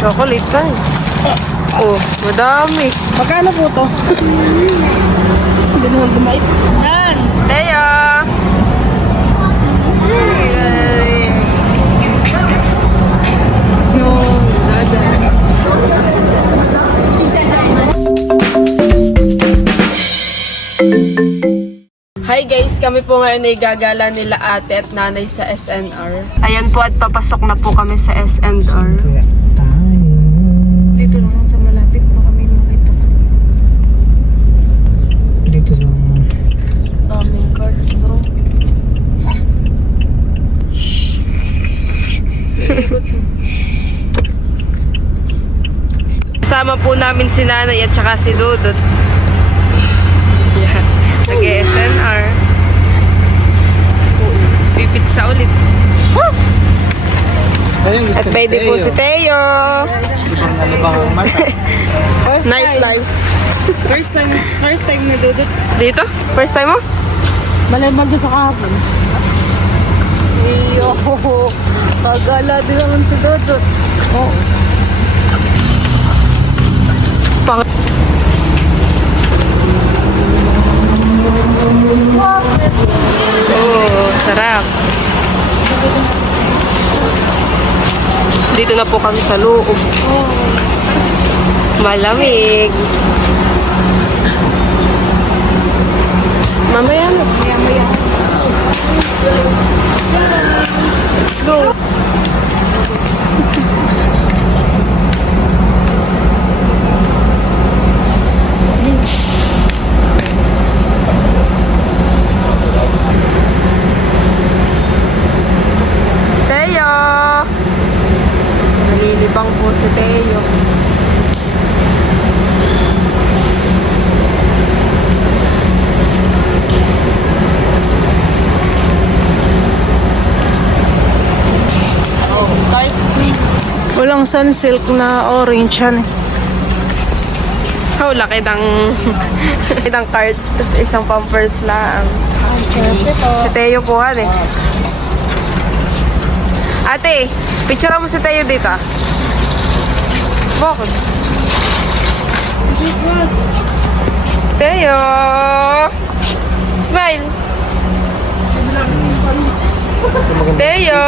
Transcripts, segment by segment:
Chocolate pa eh. Oh, madami. Magkano po to? Hindi naman dumait. Yan! Teya! Yung dadas. Hi guys, kami po ngayon ay gagala nila ate at nanay sa SNR. Ayan po at papasok na po kami sa SNR. Dito lang sa malapit pa kami makita. Dito sa Daming cards bro. Kasama po namin si nanay at saka si Dudut. Yan. Nag-SNR. Pipitsa ulit. At pwede po si Teo. Nightlife. First time na Dudut. Dito? First time mo? Malamang doon sa kahapon. Iyo, pagala din naman si Dudut. Oo. Pang oh, sarap. Dito na po kami sa loob. Malamig. Mamaya na. Maya. Let's go. Teo! Nalilibang po si Teo. Walang sunsilk na orange yan. Oh, laki ng card. Tapos isang pampers lang. Si Teo po eh. Ate, picture mo si Teo dito. Bakit? Teo! Smile! Teo!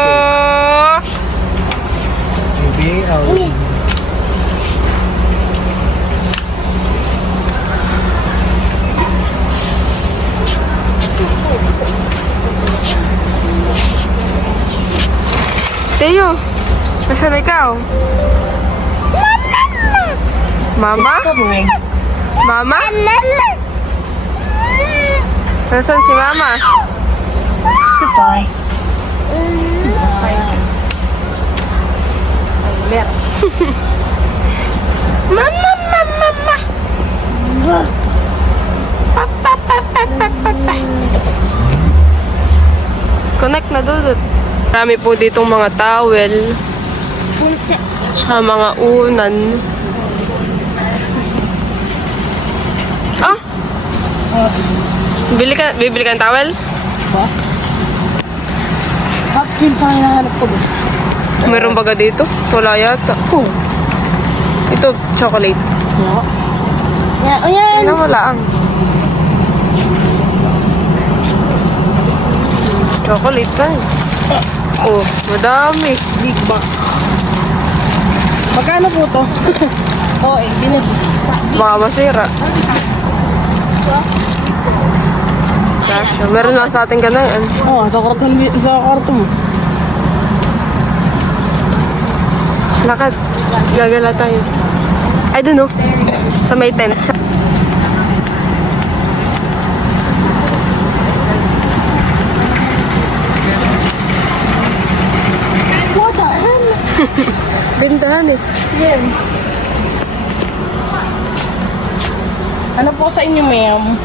Teo, nasaan ikaw? Mama? Mama? Nasaan si Mama? Goodbye. Mama, mama, mama. Connect na Dudut. Marami po ditong mga towel. Sa mga unan. Ah! Bibili ka ng towel? Ba? Hot Wheels ang hinahanap ko, boss. Meron baga dito? Wala yata. Oh. Ito, chocolate. Yeah. Yeah, oh yan. Ano wala ang. Chocolate pa eh. Oh, madami. Big box. Magkano po to? Oo, din. Baka masira. Stasyo. Meron lang sa ating ganayan. Oo, sa kwarto mo. Lakad. Gagala tayo. I don't know. Sa may tent. What the hell? Bentahan eh. Yan. Ano po sa inyo, ma'am?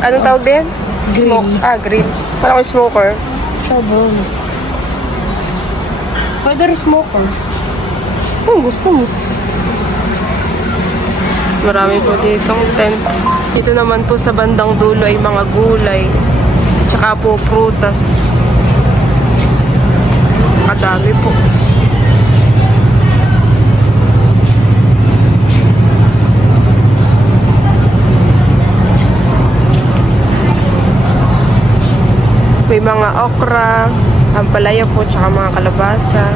Anong tawag din? Smoke. Ah, grill. Parang ako smoker. Trouble. Pwede rin smoker. Gusto mo. Marami po ditong tent. Dito naman po sa bandang dulo ay mga gulay. Tsaka po prutas. Kadami po. May mga okra, ampalaya po, tsaka mga kalabasa.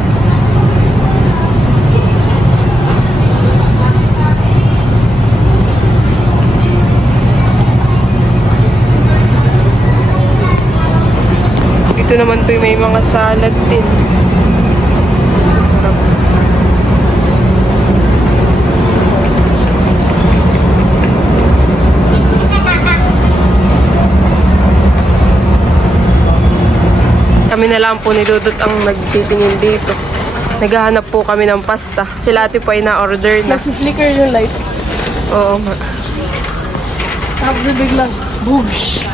Ito naman po may mga salad din. Sarap. Kami na lang po ni Dudut ang nagtitingin dito. Naghahanap po kami ng pasta. Sila ate po ay na-order na. Nag-flicker yung light. Oo nga. Tapos biglang, boosh!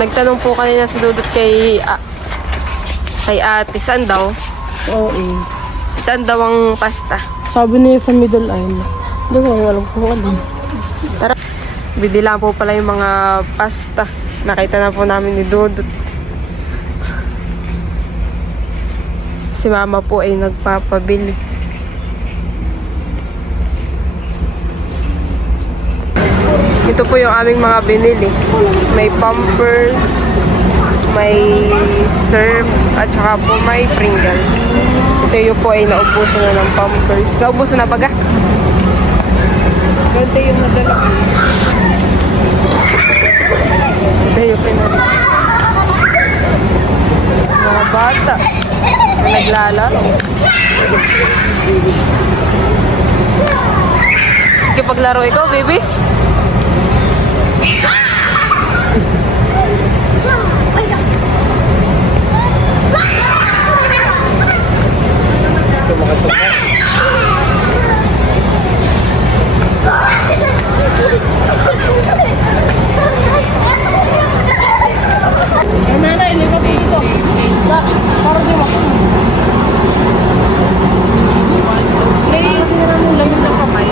Nagtanong po kanina si Dudut kay ate, saan daw? Oo eh. Saan daw ang pasta? Sabi niya sa middle aisle. Hindi ko alam kung ano. Tara. Bili lang po pala yung mga pasta. Nakita na po namin ni Dudut. Si mama po ay nagpapabili. Ito po yung aming mga binili. May Pampers, may Surf, at saka po may Pringles. Si Teo po ay naubusan na ng Pampers. Naubusan na baga? Ganda yung nadala. Si Teo po na rin. Mga bata na naglalaro. Paglaro ikaw, baby? Nanay, lipat dito. Para di mo. Tira mo lang yung kamay.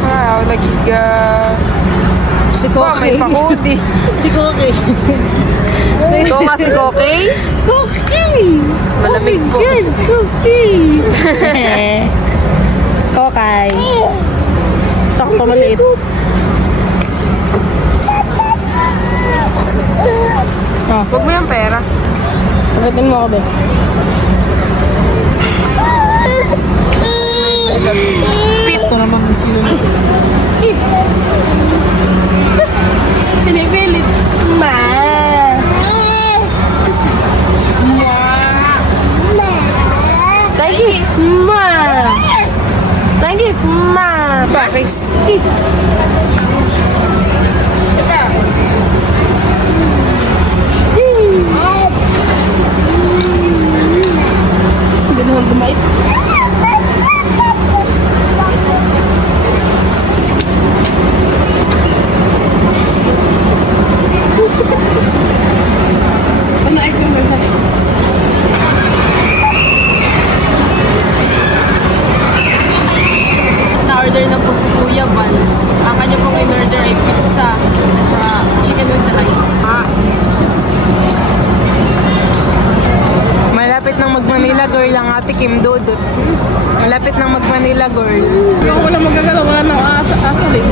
Wow, si Koki. May pakudi. Si Koki. Ito nga si Koki. Koki! Malamig po. Good, Koki! Kokay. Sakto maliit. Oh, Huwag mo yung pera. pagdating mo ako, bes. Ito naman ang sila na. Pinipilit. Ma! Kiss! Ma! Kiss! Ma! Bakis. Kiss! Hindi naman gumait. Ano exercise na? Na-order na po si Kuya Val. Ang kanya pong in-order ay pizza at saka chicken with rice. Malapit nang mag-Manila girl ang ate Kim Dudut. Malapit nang mag-Manila girl. Ikaw wala magagalaw, wala nang asal eh.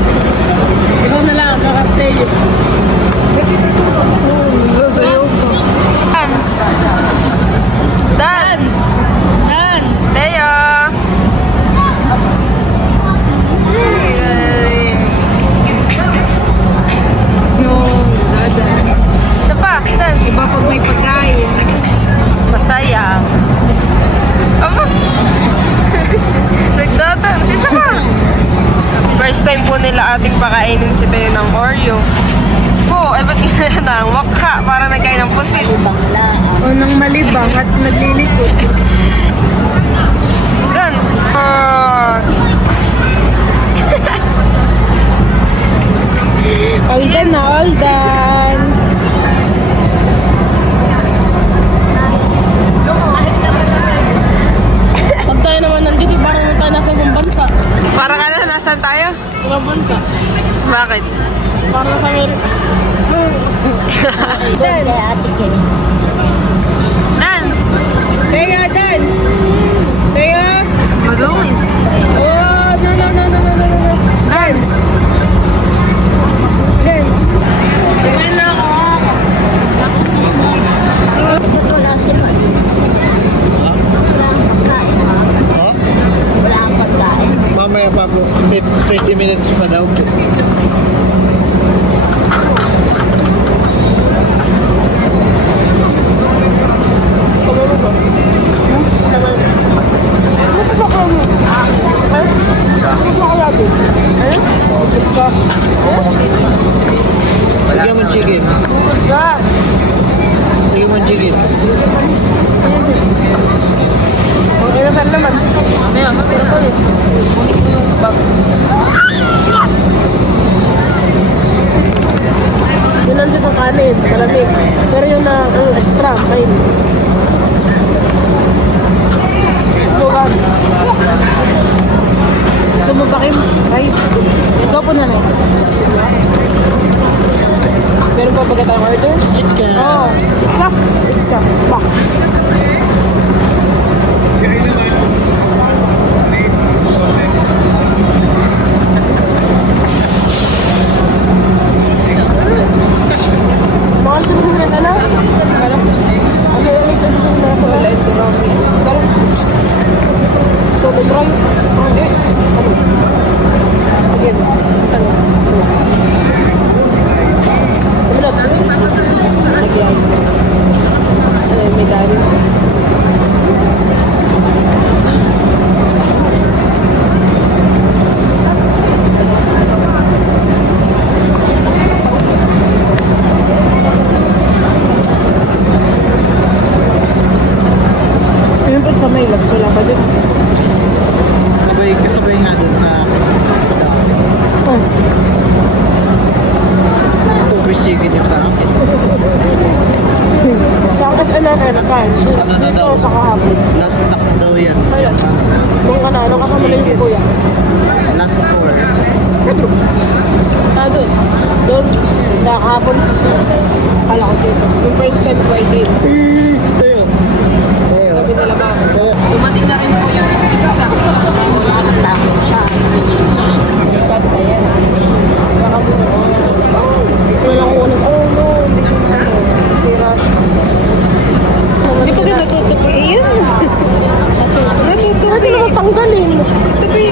Ikaw na lang, makastay yun. Dance! Dance! Yan! Teo! No, dance. Isa pa, dance. Iba pag may pagkain. Masaya. Ama! Nagdadance. Isa pa! First time po nila ating pakainin si Teo ng Oreo. Po, ba't nga na ang wakha para nagkain ng pusit? O nang malibang at naglilikot. Dance! All done na, all done. Pag tayo naman nandito, parang naman tayo nasa ibang bansa. Parang ano, nasan tayo? Ibang bansa. Bakit? Parang nasa Amerika. Dance! Dance! Teo, dance! Teo! Malumis. Oh, no. Dance! Dance! Wala ako. Wala sila. Wala ang pagkain. Mamaya pa po, 20 minutes pa daw. Lagyan mo chicken. Lagyan mo chicken. Ang inasan naman. Yun nandito ang kanin, malamig. Pero yung na extra, kain. Bukan. Gusto mo ba kayo? Rice? Ikaw po na lang. Meron pa baga tayong order? Chicken. Oo. Pizza? Pizza. Pak. Mahal ko din rin, ano? Ano yung ulit ko din na sa Solid Romy. Solid roll? Hindi. Ano? Again. Ano? Ulit. Lagyan. Ayun, may dali. Siyempre sa may labs, wala pa din. Kasabay nga dun sa Oh. fish chicken yung sa akin. Sa akin, ano kayo kain? Dito sa kahapon. Last stock daw yan. Ayun. Nung ano kasama na yung si Kuya. Last tour. Ah, doon. Doon. Sa kahapon. Kala ko dito. Yung first time ko ay din. Tayo. Sabi nila ba? Dumating na rin po yung pizza. Takot siya. Lipat na yan. Baka mo. Wala ko ulit. Oh no, hindi siya ano. Sira siya. Hindi pa ka natutupi. Iyan. Natutupi. Pwede naman tanggalin. Tupi.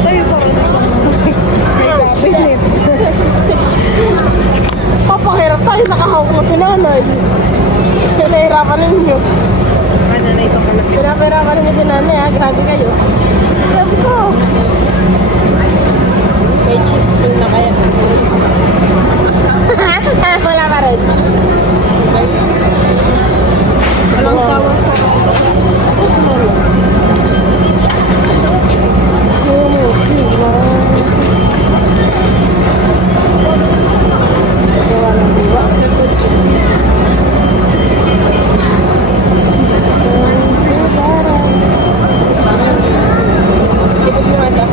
Tayo pa. May cabinet. Papakirap tayo. Nakahawak na si nanay. Kaya nahirapan ninyo. Ano na ito ka na. Pinapahirapan ninyo si nanay ha. Grabe kayo. Grabe ko. May cheese fruit na kaya. Wala pa rin. Walang sawa-sawa sa Ikot mo nga daw.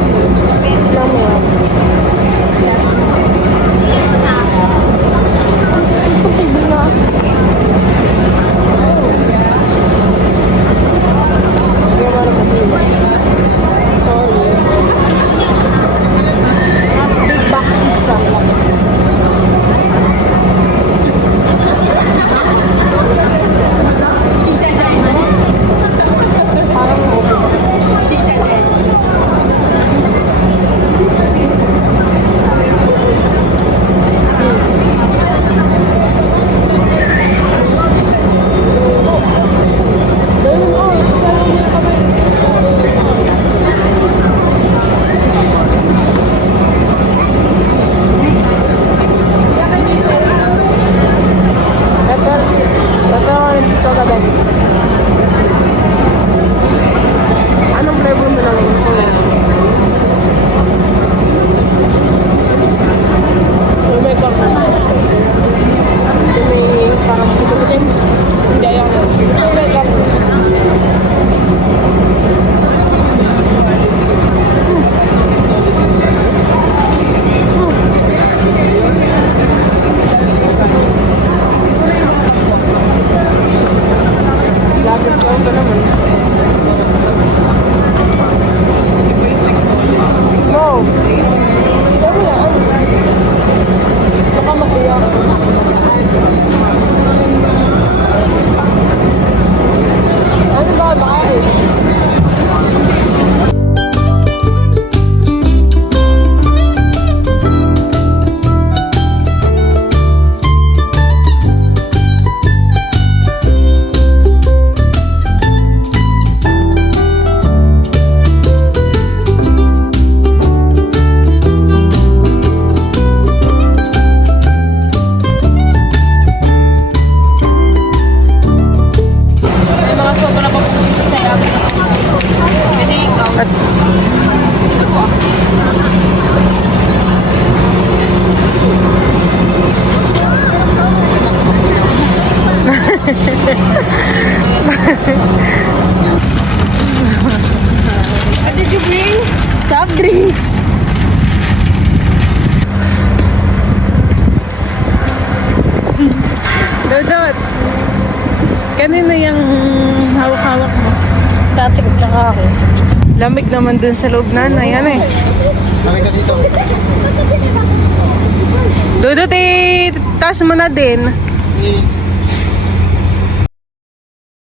Ito naman. Wow. Dami na. Baka makuya. Ano ba? Makain. May mga sobra pa po dito sa yabi na po. Pwede ikaw. At What did you bring? Soft drinks. Dodot. Kanina yung hawak-hawak mo. Dati ko tsaka ako. Lamig naman dun sa loob, nanay. Ano eh? Kami ka dito. Dodot eh, taas mo na din. Eh,